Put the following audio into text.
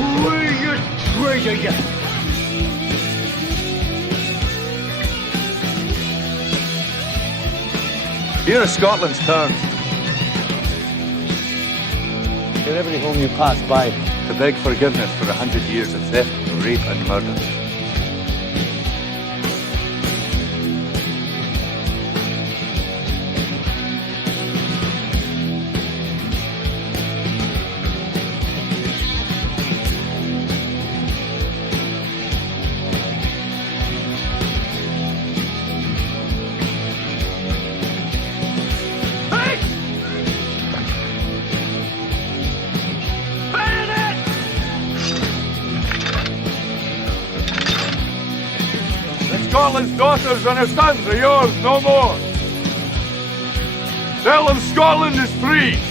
You traitor, you! Here are Scotland's turn Tell every home you pass by. to beg forgiveness for 100 years of theft, rape, and murder. Scotland's daughters and her sons are yours, no more. Tell them Scotland is free.